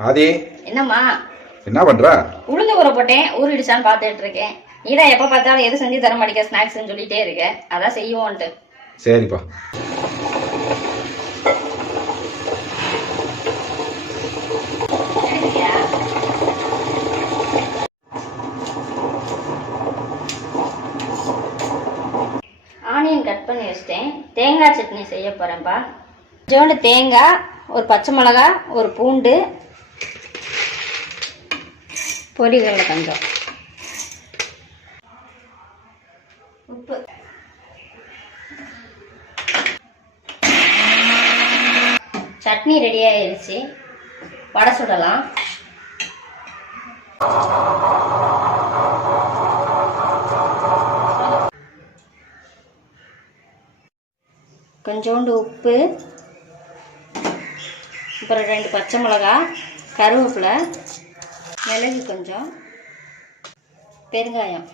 ஆதி. என்னம்மா? என்ன பண்ற? உளுந்து ஊற போட்டேன் ஊறிடுச்சான்னு பார்த்துட்டு இருக்கேன் நீதான் எப்போ பார்த்தாலும் எது செஞ்சு தர மாட்டேங்க ஸ்நாக்ஸ்னு சொல்லிட்டே இருக்க. அதான் செய்வோன்ட்டு. சரிப்பா. ஆனியன் கட் பண்ணி வச்சிட்டேன். தேங்காய் சட்னி செய்ய போகிறேன்ப்பா கொஞ்சோண்டு தேங்காய் ஒரு பச்சை மிளகா ஒரு பூண்டு பொடிகளில் கொஞ்சம் உப்பு. சட்னி ரெடி ஆயிடுச்சு வடை சுடலாம். கொஞ்சோண்டு உப்பு. அப்புறம் ரெண்டு பச்சை மிளகா கருவேப்பிலை. மிளகு கொஞ்சம் பெருங்காயம்.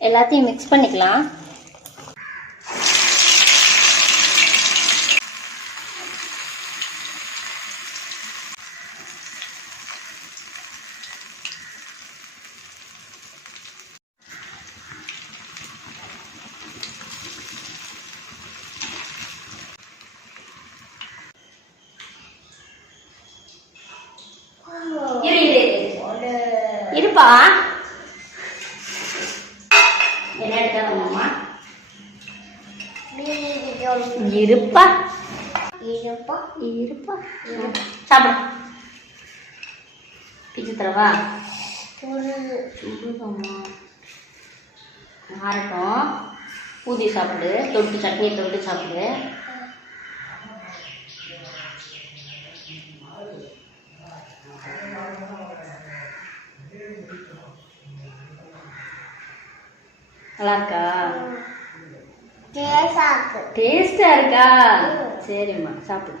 எல்லாத்தையும் மிக்ஸ் பண்ணிக்கலாம். இருப்பா என்ன எடுத்தாங்கம்மா இருப்பா. இருப்பா. இருப்பா. சாப்பிடு. பிச்சு தரவா? சுடுதம்மா ஆறட்டும். ஊதி சாப்பிடு. தொட்டு சட்னியை தொட்டு சாப்பிடு. நல்லா இருக்கா? டேஸ்டா இருக்கா. சரிம்மா சாப்பிடு.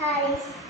Eyes.